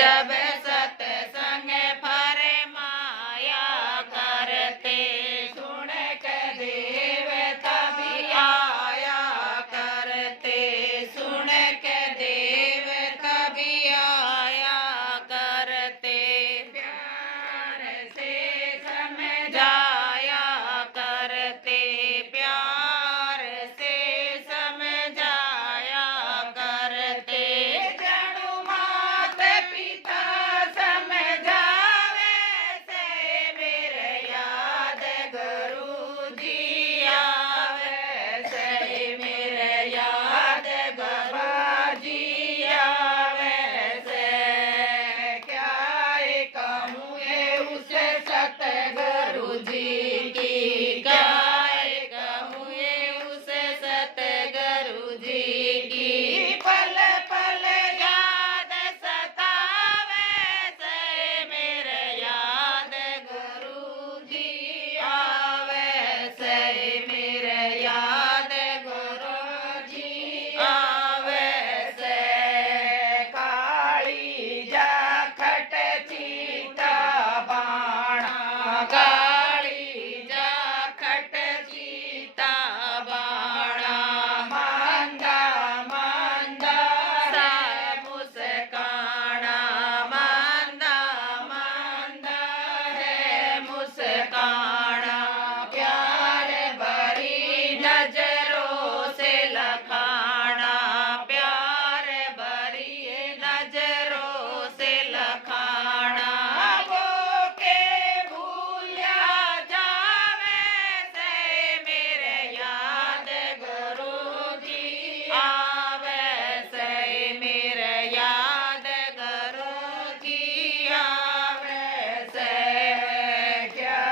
जब सत्संग फरमाया करते, सुन के देव तभी आया करते, सुन के देव तभी आया करते, प्यार से समझाया करते, प्यार से समझाया करते, जनु मात पिता समझावे से मेरे याद गुरु जी आवे से मेरे याद बाबा जी आवे से, क्या कहूँ ये उस सतगुरु जी की, क्या कहूँ ये उस सतगुरु जी की, पल पल याद सतावे से मेरे याद गुरु जी आवे से मेरे याद गुरु जी आवे से, काली जाखट चीता बाणा, काली जाखट चीता बाणा, मांदा मांदा सा मुस्काना, मांदा मांदा है मुस्काना, प्यार भरी नजरों से लखाना, प्यार भरी नजरों से लखाना, वो के भूलिया जावे से मेरे याद गुरु जी आवे से मेरे याद गुरु जी आवे से, क्या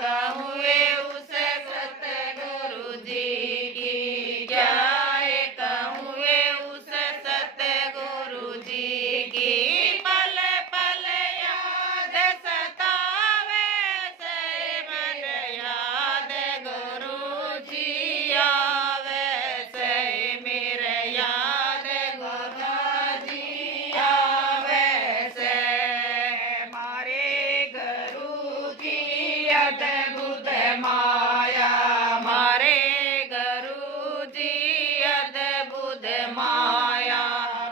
कहूँ ये उस सतगुरु जी की, क्या कहूँ ये उस सतगुरु जी की, पल पल याद सतावे से मन याद गुरु जी आवे से मेरे याद गुरु जी आवे से, मारे गुरु की अद्भुत माया, मारे गुरु जी अद्भुत माया,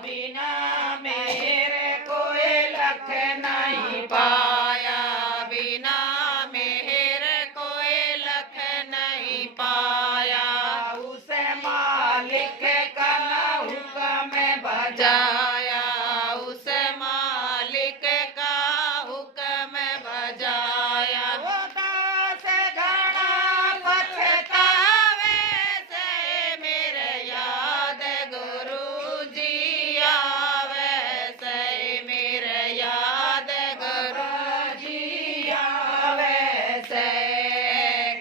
बिना मेरे कोई लख नहीं पाया, बिना मेरे कोई लख नहीं पाया, उस मालिक का हुक्म बजाया, उस मालिक का हुक्म बजाया, वो दास घना पछतावे से मेरे याद गुरु जी आवे से मेरे याद गुरु जी आवे से,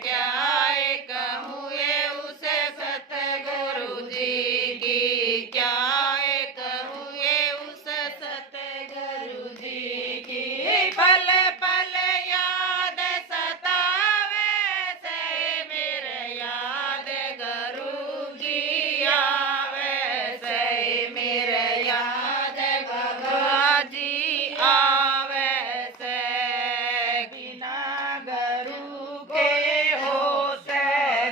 क्या कहूँ ये उस सतगुरु जी की, क्या कहूँ ये उस सतगुरु जी की, पल पल याद सतावे से मेरे याद गुरु जी आवे से मेरे याद गुरु जी आवे से, बिना गुरु के हो से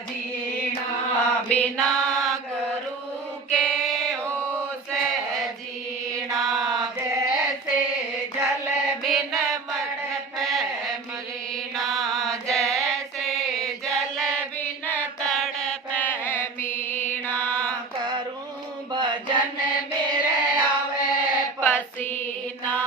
जीना, बिना गुरु के हो से जीना, जैसे जल बिन मर पे मलिना, जैसे जल बिन तड़प मीना, करूं भजन मेरे आवे पसीना,